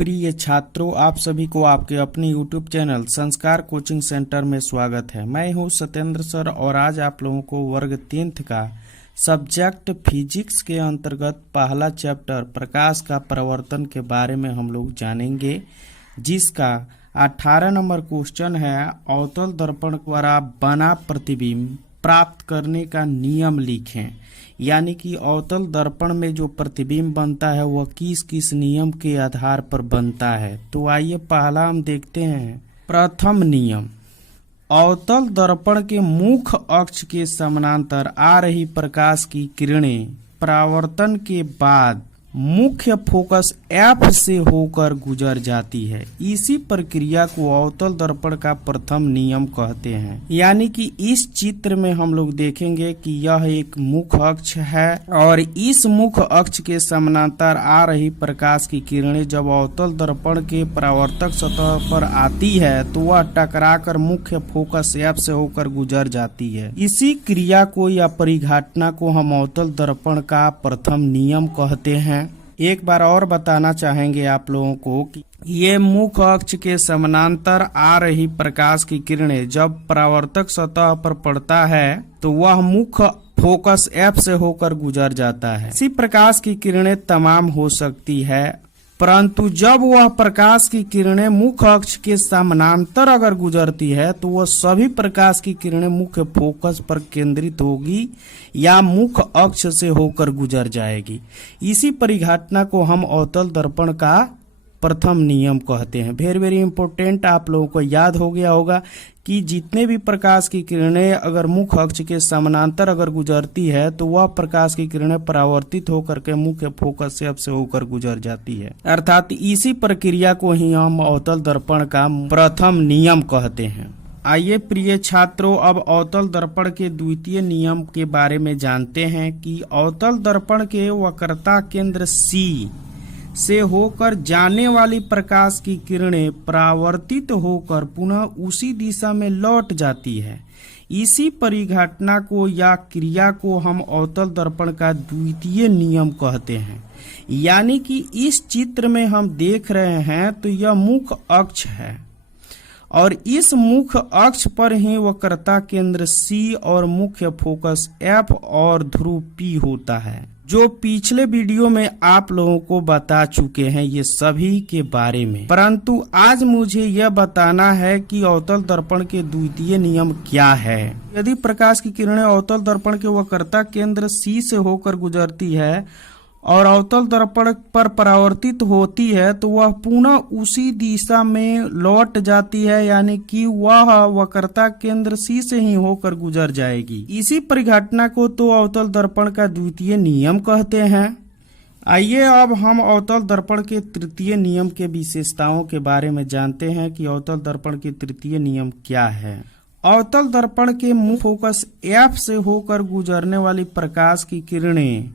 प्रिय छात्रों, आप सभी को आपके अपने YouTube चैनल संस्कार कोचिंग सेंटर में स्वागत है। मैं हूं सत्येंद्र सर और आज आप लोगों को वर्ग 10th का सब्जेक्ट फिजिक्स के अंतर्गत पहला चैप्टर प्रकाश का प्रवर्तन के बारे में हम लोग जानेंगे, जिसका 18 नंबर क्वेश्चन है। अवतल दर्पण द्वारा बना प्रतिबिंब प्राप्त करने का नियम लिखें। यानी कि अवतल दर्पण में जो प्रतिबिंब बनता है वह किस किस नियम के आधार पर बनता है। तो आइए पहला हम देखते हैं। प्रथम नियम, अवतल दर्पण के मुख्य अक्ष के समानांतर आ रही प्रकाश की किरणें परावर्तन के बाद मुख्य फोकस F से होकर गुजर जाती है। इसी प्रक्रिया को अवतल दर्पण का प्रथम नियम कहते हैं। यानी कि इस चित्र में हम लोग देखेंगे कि यह एक मुख्य अक्ष है और इस मुख्य अक्ष के समानांतर आ रही प्रकाश की किरणें जब अवतल दर्पण के परावर्तक सतह पर आती है तो वह टकराकर मुख्य फोकस F से होकर गुजर जाती है। इसी क्रिया को या परिघटना को हम अवतल दर्पण का प्रथम नियम कहते हैं। एक बार और बताना चाहेंगे आप लोगों को कि ये मुख्य अक्ष के समानांतर आ रही प्रकाश की किरणें जब परावर्तक सतह पर पड़ता है तो वह मुख्य फोकस F से होकर गुजर जाता है। इसी प्रकाश की किरणें तमाम हो सकती है, परंतु जब वह प्रकाश की किरणें मुख्य अक्ष के समानांतर अगर गुजरती है तो वह सभी प्रकाश की किरणें मुख्य फोकस पर केंद्रित होगी या मुख्य अक्ष से होकर गुजर जाएगी। इसी परिघटना को हम अवतल दर्पण का प्रथम नियम कहते हैं। वेरी इंपॉर्टेंट, आप लोगों को याद हो गया होगा कि जितने भी प्रकाश की किरणें अगर मुख्य अक्ष के समानांतर अगर गुजरती है तो वह प्रकाश की किरणें परावर्तित होकर के मुख्य फोकस से होकर गुजर जाती है। अर्थात इसी प्रक्रिया को ही हम अवतल दर्पण का प्रथम नियम कहते हैं। आइए प्रिय छात्रों, अब अवतल दर्पण के द्वितीय नियम के बारे में जानते हैं कि अवतल दर्पण के वक्रता केंद्र C से होकर जाने वाली प्रकाश की किरणें परावर्तित होकर पुनः उसी दिशा में लौट जाती है। इसी परिघटना को या क्रिया को हम अवतल दर्पण का द्वितीय नियम कहते हैं। यानी कि इस चित्र में हम देख रहे हैं तो यह मुख्य अक्ष है और इस मुख्य अक्ष पर ही वक्रता केंद्र C और मुख्य फोकस F और ध्रुव P होता है, जो पिछले वीडियो में आप लोगों को बता चुके हैं ये सभी के बारे में। परंतु आज मुझे यह बताना है कि अवतल दर्पण के द्वितीय नियम क्या है। यदि प्रकाश की किरणें अवतल दर्पण के वक्रता केंद्र C से होकर गुजरती है और अवतल दर्पण पर परावर्तित होती है तो वह पुनः उसी दिशा में लौट जाती है, यानी कि वह वक्रता केंद्र C से ही होकर गुजर जाएगी। इसी परिघटना को तो अवतल दर्पण का द्वितीय नियम कहते हैं। आइए अब हम अवतल दर्पण के तृतीय नियम के विशेषताओं के बारे में जानते हैं कि अवतल दर्पण के तृतीय नियम क्या है। अवतल दर्पण के मुख्य फोकस F से होकर गुजरने वाली प्रकाश की किरणें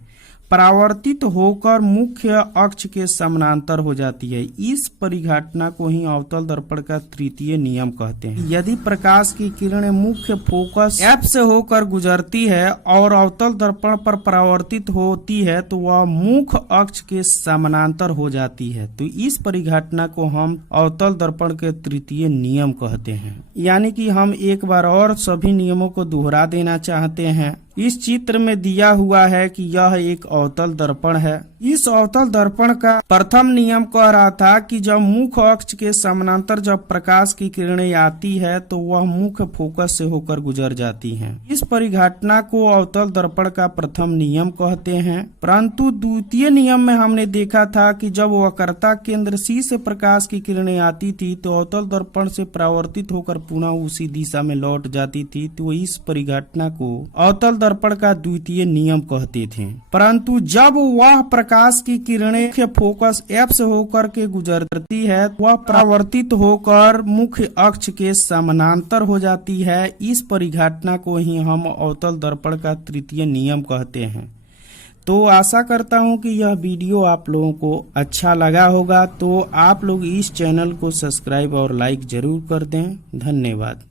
परावर्तित होकर मुख्य अक्ष के समानांतर हो जाती है। इस परिघटना को ही अवतल दर्पण का तृतीय नियम कहते हैं। यदि प्रकाश की किरणें मुख्य फोकस F से होकर गुजरती है और अवतल दर्पण पर परावर्तित होती है तो वह मुख्य अक्ष के समानांतर हो जाती है। तो इस परिघटना को हम अवतल दर्पण के तृतीय नियम कहते हैं। यानी कि हम एक बार और सभी नियमों को दोहरा देना चाहते हैं। इस चित्र में दिया हुआ है कि यह एक अवतल दर्पण है। इस अवतल दर्पण का प्रथम नियम कह रहा था कि जब मुख्य अक्ष के समानांतर जब प्रकाश की किरणें आती है तो वह मुख्य फोकस से होकर गुजर जाती हैं। इस परिघटना को अवतल दर्पण का प्रथम नियम कहते हैं। परंतु द्वितीय नियम में हमने देखा था कि जब वक्रता केंद्र C से प्रकाश की किरणें आती थी तो अवतल दर्पण से परावर्तित होकर पुनः उसी दिशा में लौट जाती थी। तो इस परिघटना को अवतल दर्पण का द्वितीय नियम कहते थे। परंतु जब वह प्रकाश की किरणें मुख्य फोकस F से होकर के गुजरती है वह परावर्तित होकर मुख्य अक्ष के समानांतर हो जाती है। इस परिघटना को ही हम अवतल दर्पण का तृतीय नियम कहते हैं। तो आशा करता हूं कि यह वीडियो आप लोगों को अच्छा लगा होगा। तो आप लोग इस चैनल को सब्सक्राइब और लाइक जरूर कर दें। धन्यवाद।